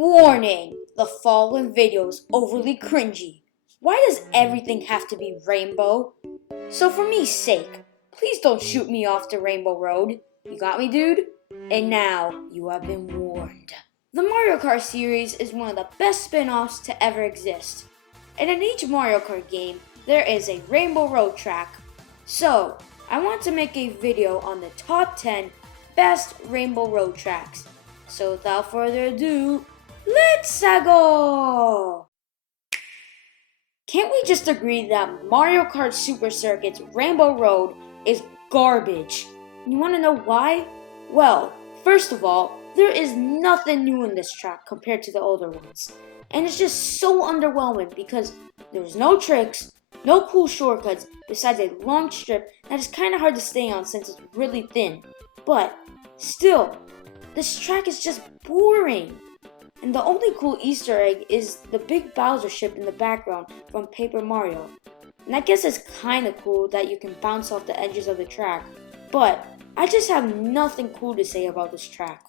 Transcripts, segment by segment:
Warning! The following video is overly cringy. Why does everything have to be rainbow? So for me's sake, please don't shoot me off the rainbow road. You got me, dude? And now, you have been warned. The Mario Kart series is one of the best spin-offs to ever exist. And in each Mario Kart game, there is a rainbow road track. So, I want to make a video on the top 10 best rainbow road tracks. So without further ado, let's go! Can't we just agree that Mario Kart Super Circuit's Rainbow Road is garbage? You want to know why? Well, first of all, there is nothing new in this track compared to the older ones. And it's just so underwhelming because there's no tricks, no cool shortcuts besides a long strip that is kind of hard to stay on since it's really thin. But still, this track is just boring. And the only cool Easter egg is the big Bowser ship in the background from Paper Mario. And I guess it's kinda cool that you can bounce off the edges of the track, but I just have nothing cool to say about this track.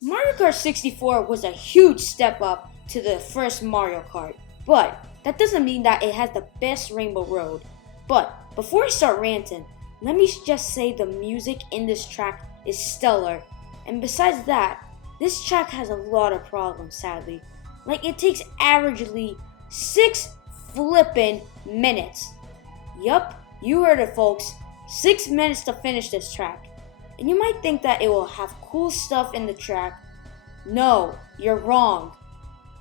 Mario Kart 64 was a huge step up to the first Mario Kart, but that doesn't mean that it has the best Rainbow Road. But before I start ranting, let me just say the music in this track is stellar, and besides that, this track has a lot of problems, sadly. Like, it takes averagely 6 flippin' minutes. Yup, you heard it, folks. 6 minutes to finish this track. And you might think that it will have cool stuff in the track. No, you're wrong.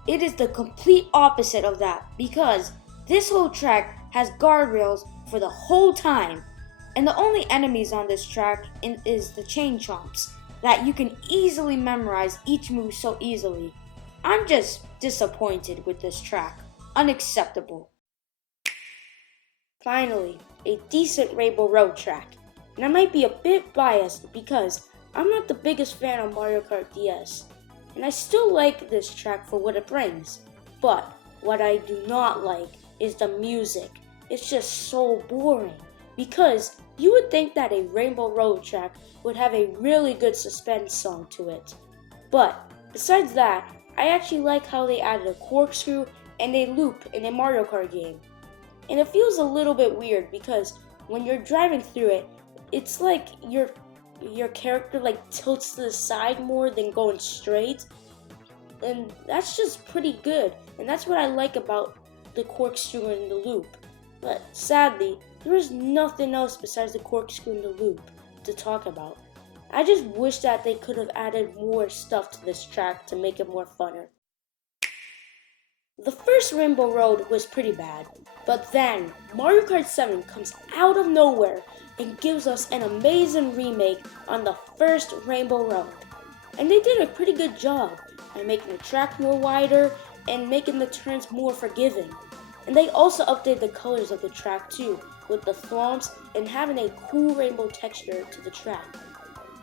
It is the complete opposite of that because this whole track has guardrails for the whole time. And the only enemies on this track is the chain chomps that you can easily memorize each move so easily. I'm just disappointed with this track. Unacceptable. Finally, a decent Rainbow Road track. And I might be a bit biased because I'm not the biggest fan of Mario Kart DS. And I still like this track for what it brings. But what I do not like is the music. It's just so boring. Because you would think that a Rainbow Road track would have a really good suspense song to it. But besides that, I actually like how they added a corkscrew and a loop in a Mario Kart game. And it feels a little bit weird because when you're driving through it, it's like your character like tilts to the side more than going straight. And that's just pretty good. And that's what I like about the corkscrew and the loop. But sadly, there is nothing else besides the corkscrew and the loop to talk about. I just wish that they could have added more stuff to this track to make it more funner. The first Rainbow Road was pretty bad, but then Mario Kart 7 comes out of nowhere and gives us an amazing remake on the first Rainbow Road. And they did a pretty good job by making the track more wider and making the turns more forgiving. And they also updated the colors of the track too, with the thwomps and having a cool rainbow texture to the track.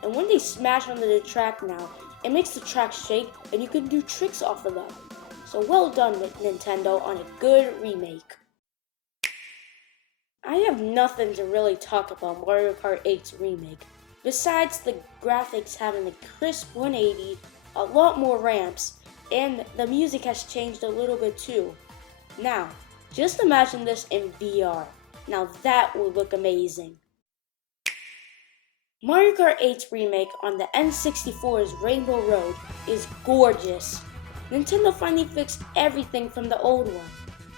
And when they smash onto the track now, it makes the track shake and you can do tricks off of them. So well done, Nintendo, on a good remake. I have nothing to really talk about Mario Kart 8's remake, besides the graphics having a crisp 180, a lot more ramps, and the music has changed a little bit too. Now, just imagine this in VR. Now that would look amazing. Mario Kart 8's remake on the N64's Rainbow Road is gorgeous. Nintendo finally fixed everything from the old one,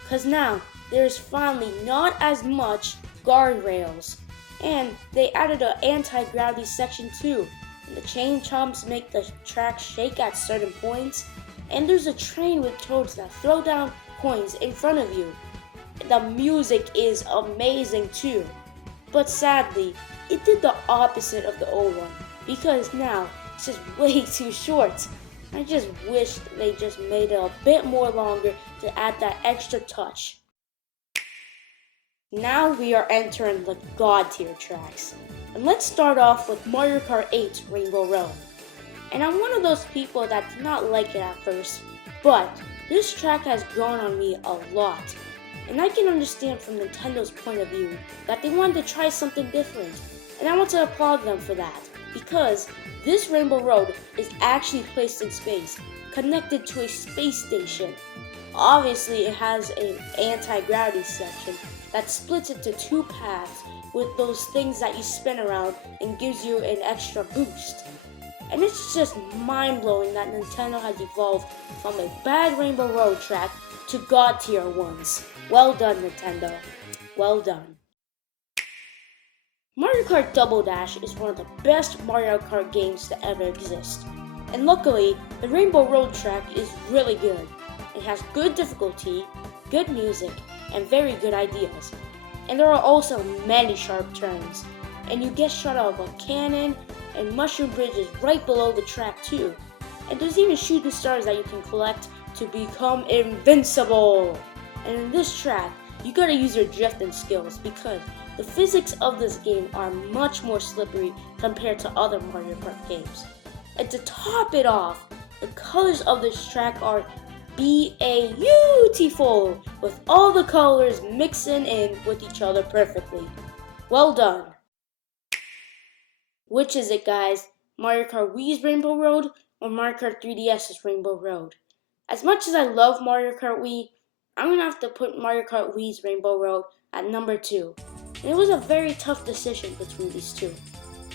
cause now there is finally not as much guardrails. And they added an anti-gravity section too, and the chain chomps make the track shake at certain points, and there's a train with toads that throw down coins in front of you. The music is amazing too, but sadly, it did the opposite of the old one, because now it's just way too short. I just wish they just made it a bit more longer to add that extra touch. Now we are entering the God tier tracks, and let's start off with Mario Kart 8's Rainbow Road. And I'm one of those people that did not like it at first, but this track has grown on me a lot. And I can understand from Nintendo's point of view that they wanted to try something different, and I want to applaud them for that. because this Rainbow Road is actually placed in space, connected to a space station. Obviously, it has an anti-gravity section that splits into two paths with those things that you spin around and gives you an extra boost. And it's just mind-blowing that Nintendo has evolved from a bad Rainbow Road track to God tier ones. Well done, Nintendo. Well done. Mario Kart Double Dash is one of the best Mario Kart games to ever exist. And luckily, the Rainbow Road track is really good. It has good difficulty, good music, and very good ideas. And there are also many sharp turns. And you get shot out of a cannon and mushroom bridges right below the track too. And there's even shooting stars that you can collect to become invincible. And in this track, you gotta use your drifting skills because the physics of this game are much more slippery compared to other Mario Kart games. And to top it off, the colors of this track are beautiful, with all the colors mixing in with each other perfectly. Well done. Which is it, guys? Mario Kart Wii's Rainbow Road or Mario Kart 3DS's Rainbow Road? As much as I love Mario Kart Wii, I'm gonna have to put Mario Kart Wii's Rainbow Road at number 2. And it was a very tough decision between these two.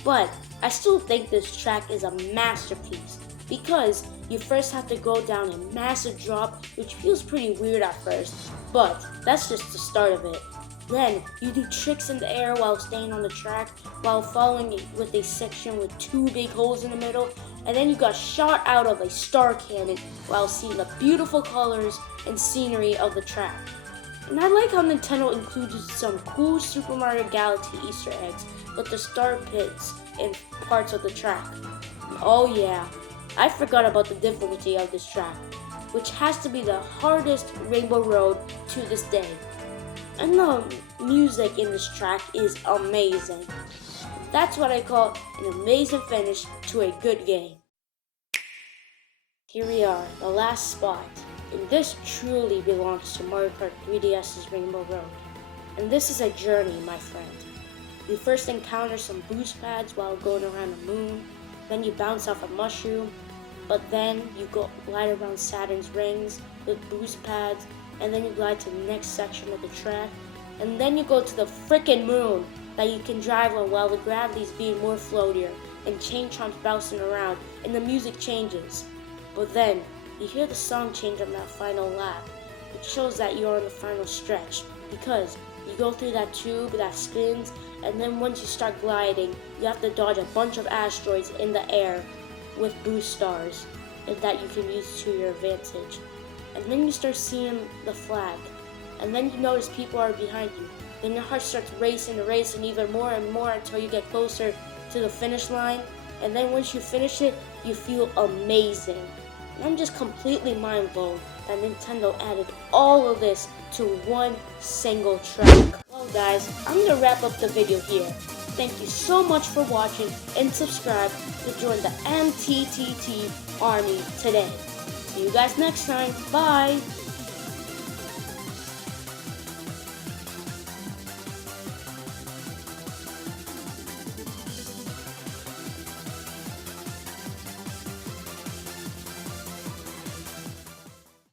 But I still think this track is a masterpiece because you first have to go down a massive drop, which feels pretty weird at first, but that's just the start of it. Then you do tricks in the air while staying on the track, while following it with a section with 2 big holes in the middle, and then you got shot out of a star cannon while seeing the beautiful colors and scenery of the track. And I like how Nintendo included some cool Super Mario Galaxy Easter eggs with the star pits and parts of the track. And oh yeah, I forgot about the difficulty of this track, which has to be the hardest Rainbow Road to this day. And the music in this track is amazing. That's what I call an amazing finish to a good game. Here we are, the last spot. And this truly belongs to Mario Kart 3DS's Rainbow Road. And this is a journey, my friend. You first encounter some boost pads while going around the moon, then you bounce off a mushroom, but then you go glide around Saturn's rings with boost pads, and then you glide to the next section of the track, and then you go to the frickin' moon that you can drive on while the gravity's being more floatier, and chain chomps bouncing around, and the music changes. But then, you hear the song change on that final lap, which shows that you're on the final stretch, because you go through that tube that spins, and then once you start gliding, you have to dodge a bunch of asteroids in the air with boost stars, and that you can use to your advantage. And then you start seeing the flag, and then you notice people are behind you. Then your heart starts racing even more and more until you get closer to the finish line, and then once you finish it, you feel amazing. And I'm just completely mind blown that Nintendo added all of this to one single track. Well guys, I'm going to wrap up the video here. Thank you so much for watching and subscribe to join the MTTT Army today. See you guys next time. Bye!